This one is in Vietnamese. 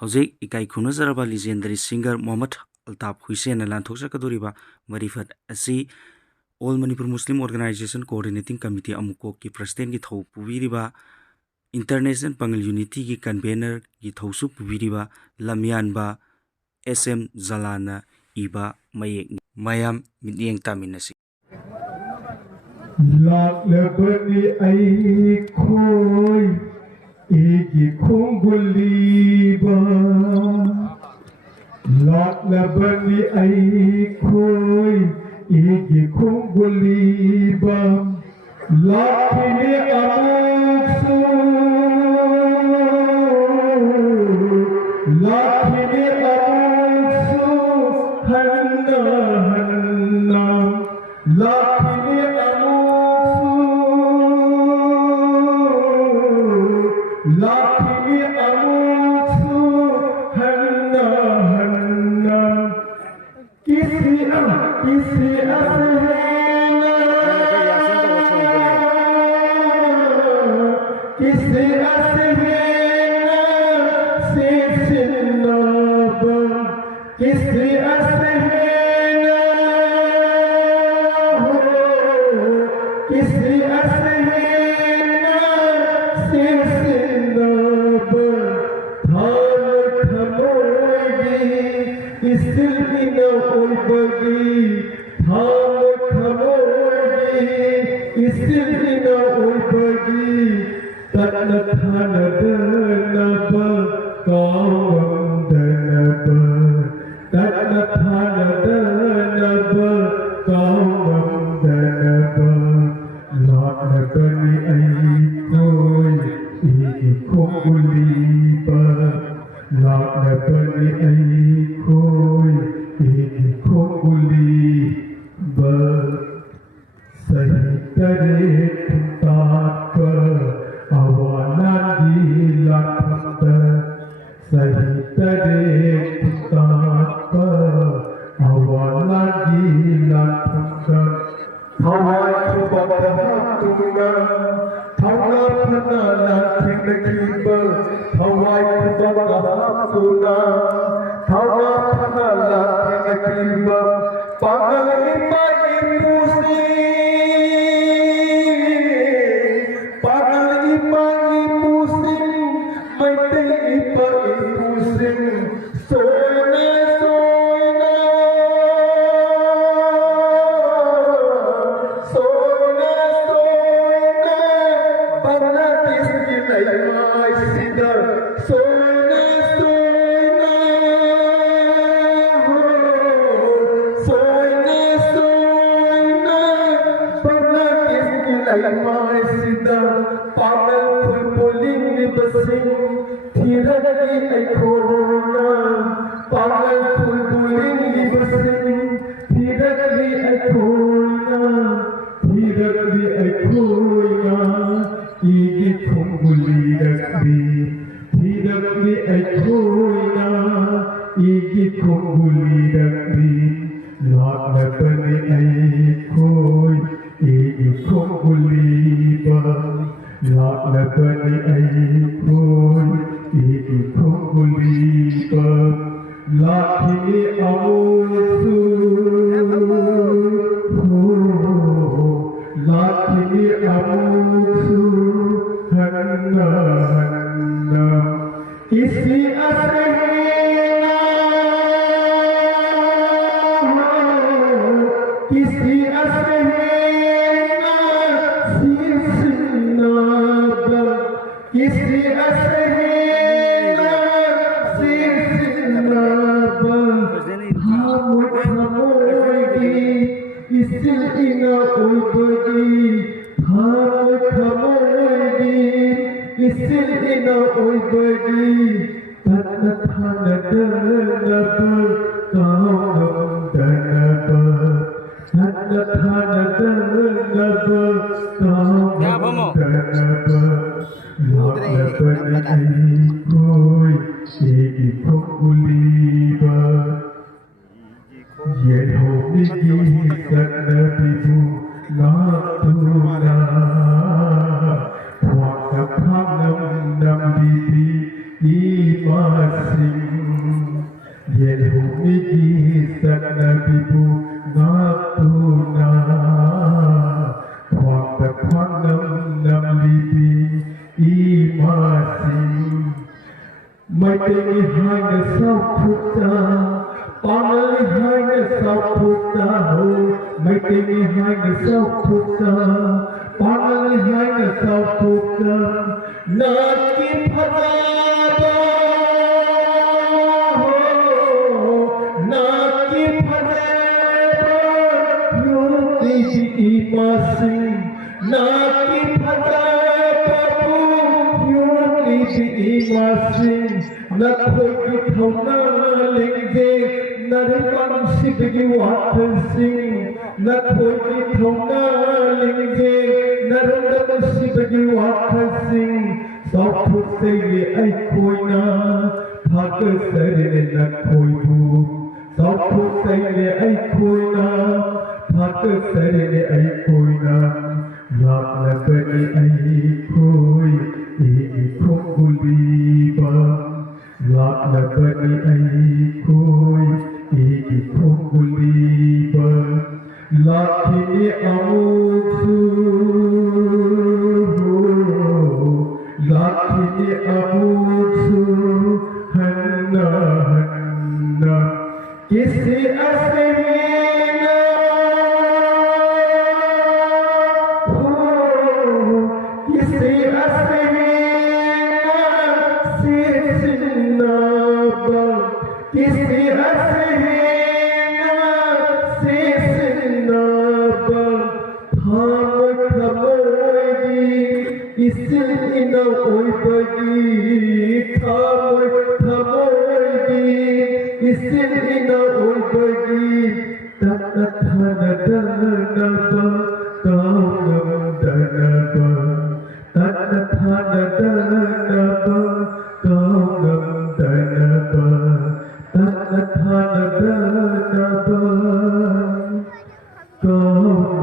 Hojik ikai khunazaraba legendary singer Mohammad Altaf Hussein lanthokchakadoriba marifat asi All Manipur Muslim Organization Coordinating Committee amukok ki president ki thau pubiriba International Pangal Unity ki convener ki thausu pubiriba Lamyanba SM Zalana iba mayam mityeng taminasi Labani ai khoi igi khonguliba Labani ai khoi igi khonguliba Lakini amuksu Lakini amuksu hanna hanna Lakini Lakini amuksu hanna hanna kisi asehena kisi asehena se sinaba kisi asehena kisi asehena se Istilina ulbagi, tham khamogi. Istilina ulbagi, tanna thana danaba, kawam danaba. Tanna thana danaba, kawam danaba. Lakna kani ai koi, igi khonguliba. Lakna kani ai khoi igi khonguliba sahitare tuntaka awanagi lakhanda sahitare tuntaka awanagi lakhanda thawai khubatahatuna thawla phana lakhiba thawai khubatahatuna thawla phana lakhiba pagal imai pusi maite ipai pusi soina soina soina soina parna kiski naimai sidar soina soina soina soina parna kiski naimai sidar pagal pulpulin ni basing thiragi ai khona pagal pulpulin ni basing thiragi ai khona thiragi ai khona igi khonguli rakbi thiragi ai khona igi khonguli rakbi lakna bani ai khoi igi khonguli ba lakna bani ai khoi igi khonguli ba lakini amusu lakini amusu hanna hanna isi asehena kisi asehena sinaba kisi asehena sinaba hamut hamogi isil ina ulbagi hamut hamogi isil ina ulbagi tanna thana danaba kawam danaba tanna thana danaba kawam danaba lakna bani ai khoi igi khonguliba Yehovigi kanna bibu natuna Thwaka phanam nam bibi imasing masing Maitini hanya sauputa Pangali hanya sauputa Maitini hanya sauputa Pangali hanya sauputa Naki padaba Naki padaba Yuti masing Naki padaba Yuti masing Na khoi thona lengje Naripan sibgi water sing Na khoi thona lengje Narandam sibgi water sing Saupu se ye ai khoi na Thak sarine na khoi bu Saupu se ye ai khoi na Thak sarine ai khoi na Yak na bani ai khoi Eki khonguli ba Yak na bani ai khoi Eki khonguli ba Lakini amuksu Lakini amuksu Hanna hanna Kisi asmina Kisi asmina Sisina ba Kisi asmina Sisina ba Tham thamogi Isina oi bagi Tham thamogi Isina oi bagi Tata thana dana ba Kaunam dana ba Tata thana dana ba Kaunam dana ba Tata thana dana ba Kaunam